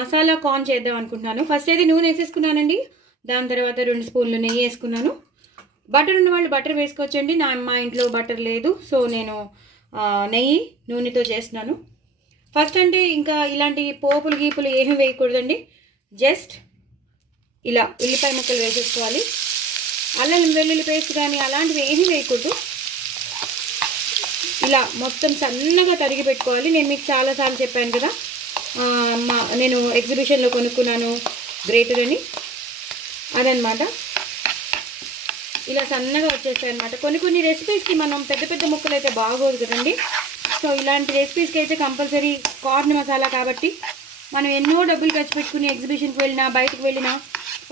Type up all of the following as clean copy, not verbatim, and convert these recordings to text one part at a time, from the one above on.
Masala corn చేద్దాం అనుకుంటున్నాను. First అయితే నూనె వేసేసుకున్నానండి. దాని తర్వాత 2 స్పూన్లు నెయ్యి వేసుకున్నాను. బటర్ ఉన్న వాళ్ళు బటర్ వేసుకోవచ్చండి. మా ఇంట్లో బటర్ లేదు, సో నేను నెయ్యి నూనెతో చేస్తున్నాను. ఫస్ట్ అంటే ఇంకా ఇలాంటి పోపులు గీపులు ఏమీ వేయకూడదండి. జస్ట్ ఇలా ఉల్లిపాయ ముక్కలు వేసేసుకోవాలి. అల్లం వెల్లుల్లి పేస్ట్ కానీ అలాంటివి ఏమీ వేయకూడదు. ఇలా మొత్తం సన్నగా తరిగి పెట్టుకోవాలి. నేను మీకు చాలాసార్లు చెప్పాను కదా, నేను ఎగ్జిబిషన్లో కొనుక్కున్నాను గ్రేటర్ అని, అదనమాట. ఇలా సన్నగా వచ్చేస్తాయి అనమాట. కొన్ని రెసిపీస్కి మనం పెద్ద పెద్ద ముక్కలు అయితే బాగోదు కదండి. సో ఇలాంటి రెసిపీస్కి అయితే కంపల్సరీ కార్న్ మసాలా కాబట్టి మనం ఎన్నో డబ్బులు ఖర్చు పెట్టుకుని ఎగ్జిబిషన్కి వెళ్ళినా బయటకు వెళ్ళినా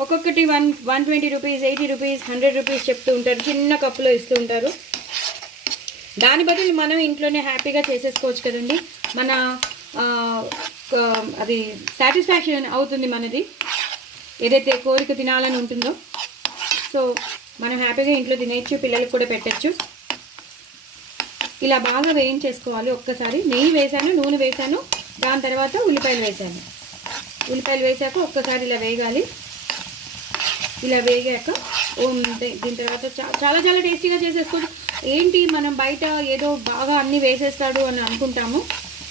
ఒక్కొక్కటి 120 రూపీస్, 80 రూపీస్, 100 రూపీస్ చెప్తూ ఉంటారు. చిన్న కప్పులో ఇస్తూ ఉంటారు. దాని బదులు మనం ఇంట్లోనే హ్యాపీగా చేసేసుకోవచ్చు కదండి. మన అది సాటిస్ఫాక్షన్ అవుతుంది మనది, ఏదైతే కోరిక తినాలని ఉంటుందో. సో మనం హ్యాపీగా ఇంట్లో తినేయచ్చు, పిల్లలకు కూడా పెట్టచ్చు. ఇలా బాగా వేయించేసుకోవాలి. ఒక్కసారి నెయ్యి వేసాను, నూనె వేసాను, దాని తర్వాత ఉల్లిపాయలు వేసాను. ఉల్లిపాయలు వేసాక ఒక్కసారి ఇలా వేగాలి. ఇలా వేగాక దీని తర్వాత చాలా చాలా టేస్టీగా చేసేసుకోవచ్చు. ఏంటి మనం బయట ఏదో బాగా అన్నీ వేసేస్తాడు అని అనుకుంటాము.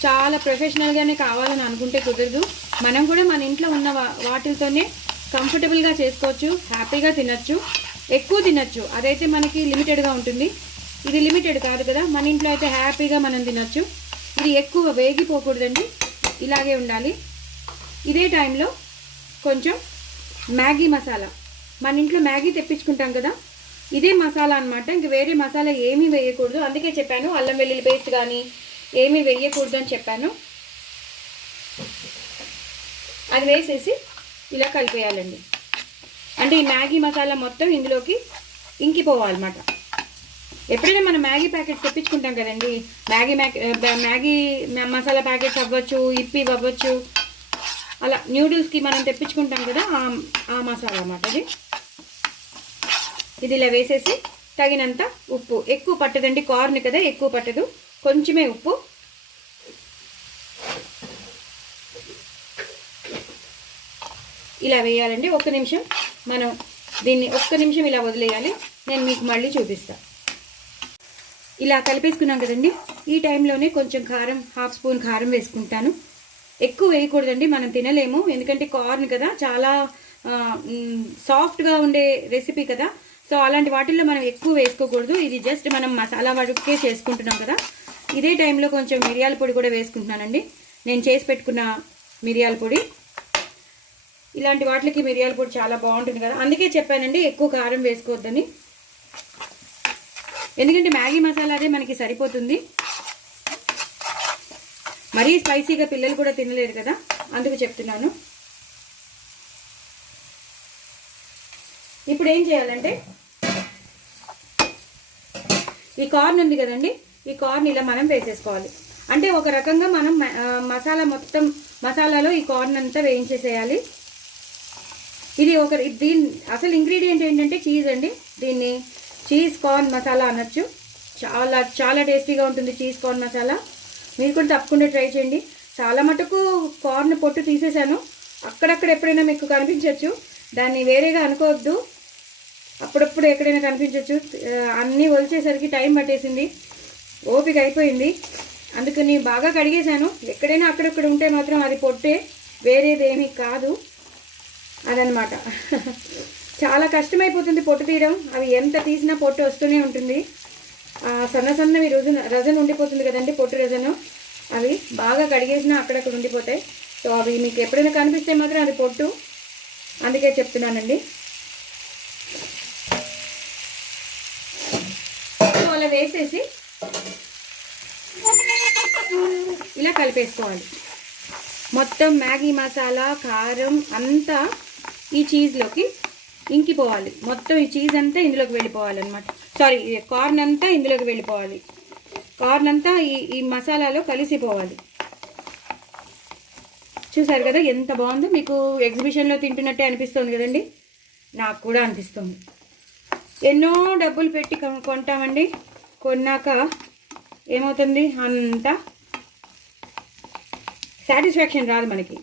చాలా ప్రొఫెషనల్గానే కావాలని అనుకుంటే కుదరదు. మనం కూడా మన ఇంట్లో ఉన్న వాటితోనే కంఫర్టబుల్గా చేసుకోవచ్చు, హ్యాపీగా తినచ్చు, ఎక్కువ తినచ్చు. అదైతే మనకి లిమిటెడ్గా ఉంటుంది. ఇది లిమిటెడ్ కాదు కదా, మన ఇంట్లో అయితే హ్యాపీగా మనం తినచ్చు. ఇది ఎక్కువ వేగిపోకూడదండి, ఇలాగే ఉండాలి. ఇదే టైంలో కొంచెం మ్యాగీ మసాలా, మన ఇంట్లో మ్యాగీ తెప్పించుకుంటాం కదా, ఇదే మసాలా అనమాట. ఇంక వేరే మసాలా ఏమీ వేయకూడదు. అందుకే చెప్పాను అల్లం వెల్లుల్లి పేస్ట్ కానీ ఏమీ వేయకూడదు అని చెప్పాను. అది వేసేసి ఇలా కలిపేయాలండి. అంటే ఈ మ్యాగీ మసాలా మొత్తం ఇందులోకి ఇంకిపోవాలన్నమాట. ఎప్పుడైనా మనం మ్యాగీ ప్యాకెట్స్ తెప్పించుకుంటాం కదండి, మ్యాగీ మసాలా ప్యాకెట్స్ అవ్వచ్చు, ఇప్పి అవ్వచ్చు, అలా న్యూడిల్స్కి మనం తెప్పించుకుంటాం కదా, ఆ మసాలా అన్నమాట ఇది ఇలా వేసేసి తగినంత ఉప్పు, ఎక్కువ పట్టదండి, కార్న్ కదా ఎక్కువ పట్టదు, కొంచెమే ఉప్పు. ఇలా వేయాలండి. ఒక్క నిమిషం మనం దీన్ని ఇలా వదిలేయాలి. నేను మీకు మళ్ళీ చూపిస్తాను. ఇలా కలిపేసుకున్నాం కదండి. ఈ టైంలోనే కొంచెం కారం, 1/2 స్పూన్ కారం వేసుకుంటాను. ఎక్కువ వేయకూడదండి, మనం తినలేము. ఎందుకంటే కార్న్ కదా, చాలా సాఫ్ట్గా ఉండే రెసిపీ కదా. సో అలాంటి వాటిల్లో మనం ఎక్కువ వేసుకోకూడదు. ఇది జస్ట్ మనం మసాలా వరకే చేసుకుంటున్నాం కదా. ఇదే టైంలో కొంచెం మిరియాల పొడి కూడా వేసుకుంటున్నానండి. నేను చేసి పెట్టుకున్న మిరియాల పొడి. ఇలాంటి వాటికి మిరియాల పొడి చాలా బాగుంటుంది కదా, అందుకే చెప్పానండి ఎక్కువ కారం వేసుకోవద్దని. ఎందుకంటే మ్యాగీ మసాలా అదే మనకి సరిపోతుంది. మరీ స్పైసీగా పిల్లలు కూడా తినలేరు కదా, అందుకు చెప్తున్నాను. ఇప్పుడు ఏం చేయాలంటే ఈ కార్న్ ఉంది కదండి, ఈ కార్న్ ఇలా మనం వేసేసుకోవాలి. అంటే ఒక రకంగా మనం మసాలాలో ఈ కార్న్ అంతా వేయించేసేయాలి. ఇది దీని అసలు ఇంగ్రీడియంట్ ఏంటంటే చీజ్ అండి. దీన్ని చీజ్ కార్న్ మసాలా అనొచ్చు. చాలా చాలా టేస్టీగా ఉంటుంది చీజ్ కార్న్ మసాలా. మీరు కూడా తప్పకుండా ట్రై చేయండి. చాలా మటుకు కార్న్ పొట్టు తీసేసాను. అక్కడక్కడ ఎప్పుడైనా మీకు కనిపించవచ్చు, దాన్ని వేరేగా అనుకోవద్దు. అప్పుడప్పుడు ఎక్కడైనా కనిపించవచ్చు. అన్నీ ఒలిచేసరికి టైం పట్టేసింది, ఓపిక అయిపోయింది. అందుకని బాగా కడిగేశాను. ఎక్కడైనా అక్కడక్కడ ఉంటే మాత్రం అది పొట్టే, వేరేదేమీ కాదు. అదనమాట. చాలా కష్టమైపోతుంది పొట్టు తీయడం. అవి ఎంత తీసినా పొట్టు వస్తూనే ఉంటుంది. సన్నవి రజన్ ఉండిపోతుంది కదండి, పొట్టు రజను. అవి బాగా కడిగేసినా అక్కడక్కడ ఉండిపోతాయి. సో అవి మీకు ఎప్పుడైనా కనిపిస్తే మాత్రం అది పొట్టు, అందుకే చెప్తున్నానండి. సో అలా వేసేసి ఇలా కలిపేసుకోవాలి. మొత్తం మ్యాగీ మసాలా, కారం అంతా ఈ చీజ్లోకి ఇంకిపోవాలి. మొత్తం ఈ చీజ్ అంతా ఇందులోకి వెళ్ళిపోవాలన్నమాట. సారీ, కార్న్ అంతా ఇందులోకి వెళ్ళిపోవాలి. కార్న్ అంతా ఈ మసాలాలో కలిసిపోవాలి. చూసారు కదా ఎంత బాగుందో. మీకు ఎగ్జిబిషన్లో తింటున్నట్టే అనిపిస్తుంది కదండి, నాకు కూడా అనిపిస్తుంది. ఎన్నో డబ్బులు పెట్టి కొంటామండి, కొన్నాక ఏమవుతుంది, అంత సాటిస్ఫాక్షన్ రాదు మనకి.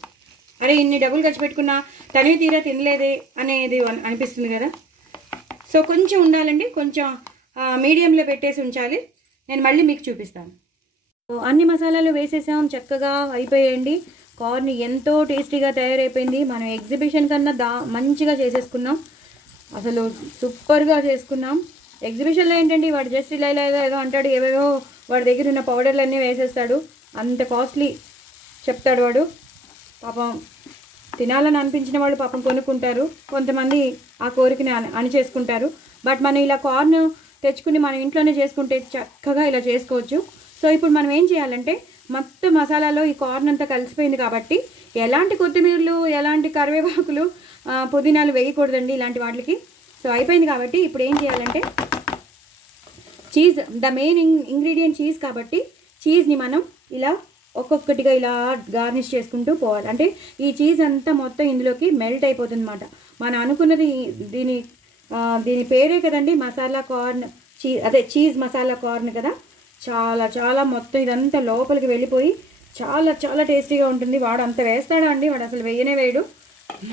అరే ఇన్ని డబ్బులు ఖర్చు పెట్టుకున్నా తనే తీరా తినలేదే అనేది అనిపిస్తుంది కదా. సో కొంచెం ఉండాలండి, కొంచెం మీడియంలో పెట్టేసి ఉంచాలి. నేను మళ్ళీ మీకు చూపిస్తాను. సో అన్ని మసాలాలు వేసేసాం, చక్కగా అయిపోయాయండి. కార్న్ ఎంతో టేస్టీగా తయారైపోయింది. మనం ఎగ్జిబిషన్ కన్నా మంచిగా చేసేసుకున్నాం, అసలు సూపర్గా చేసుకున్నాం. ఎగ్జిబిషన్లో ఏంటండి వాడు జస్ట్ ఇలా ఇలా ఏదో అంటాడు, ఏవేవో వాడి దగ్గర ఉన్న పౌడర్లన్నీ వేసేస్తాడు, అంత కాస్ట్లీ చెప్తాడు వాడు. పాపం తినాలని అనిపించిన వాళ్ళు పాపం కొనుక్కుంటారు, కొంతమంది ఆ కోరికని అణిచేసుకుంటారు. బట్ మనం ఇలా కార్న్ తెచ్చుకుని మన ఇంట్లోనే చేసుకుంటే చక్కగా ఇలా చేసుకోవచ్చు. సో ఇప్పుడు మనం ఏం చేయాలంటే మొత్తం మసాలాలో ఈ కార్న్ అంతా కలిసిపోయింది కాబట్టి ఎలాంటి కొత్తిమీరలు, ఎలాంటి కరివేపాకులు, పుదీనాలు వేయకూడదండి ఇలాంటి వాటికి. సో అయిపోయింది కాబట్టి ఇప్పుడు ఏం చేయాలంటే cheese, the main ingredient cheese కాబట్టి చీజ్ని మనం ఇలా ఒక్కొక్కటిగా ఇలా గార్నిష్ చేసుకుంటూ పోవాలి. అంటే ఈ చీజ్ అంతా మొత్తం ఇందులోకి మెల్ట్ అయిపోతుంది అన్నమాట. మనం అనుకున్నది దీని పేరే కదండి మసాలా కార్న్, అదే చీజ్ మసాలా కార్న్ కదా. చాలా చాలా మొత్తం ఇదంతా లోపలికి వెళ్ళిపోయి చాలా చాలా టేస్టీగా ఉంటుంది. వాడు అంత వేస్తాడా అండి, వాడు అసలు వేయనే వేయడు.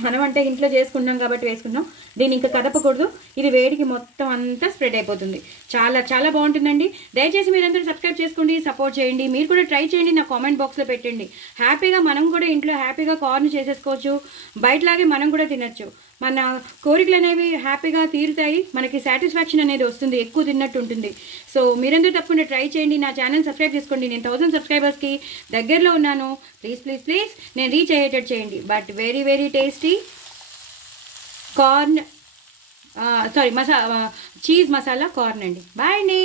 మనం అంటే ఇంట్లో చేసుకుంటాం కాబట్టి వేసుకుంటాం. దీన్ని ఇంకా కదపకూడదు, ఇది వేడికి మొత్తం అంతా స్ప్రెడ్ అయిపోతుంది. చాలా చాలా బాగుంటుందండి. దయచేసి మీరందరూ సబ్స్క్రైబ్ చేసుకోండి, సపోర్ట్ చేయండి. మీరు కూడా ట్రై చేయండి, నా కామెంట్ బాక్స్లో పెట్టండి. హ్యాపీగా మనం కూడా ఇంట్లో హ్యాపీగా కార్న్ చేసేసుకోవచ్చు, బయటలాగే మనం కూడా తినచ్చు. మన కోరికలు అనేవి హ్యాపీగా తీరుతాయి, మనకి సాటిస్ఫాక్షన్ అనేది వస్తుంది, ఎక్కువ తిన్నట్టు ఉంటుంది. సో మీరందరూ తప్పకుండా ట్రై చేయండి. నా ఛానల్ సబ్స్క్రైబ్ చేసుకోండి. నేను 1000 సబ్స్క్రైబర్స్కి దగ్గరలో ఉన్నాను. ప్లీజ్ ప్లీజ్ ప్లీజ్ నేను రీచ్ అయ్యేటట్టు చేయండి. But very very tasty corn, cheese masala corn అండి. బాయ్ అండి.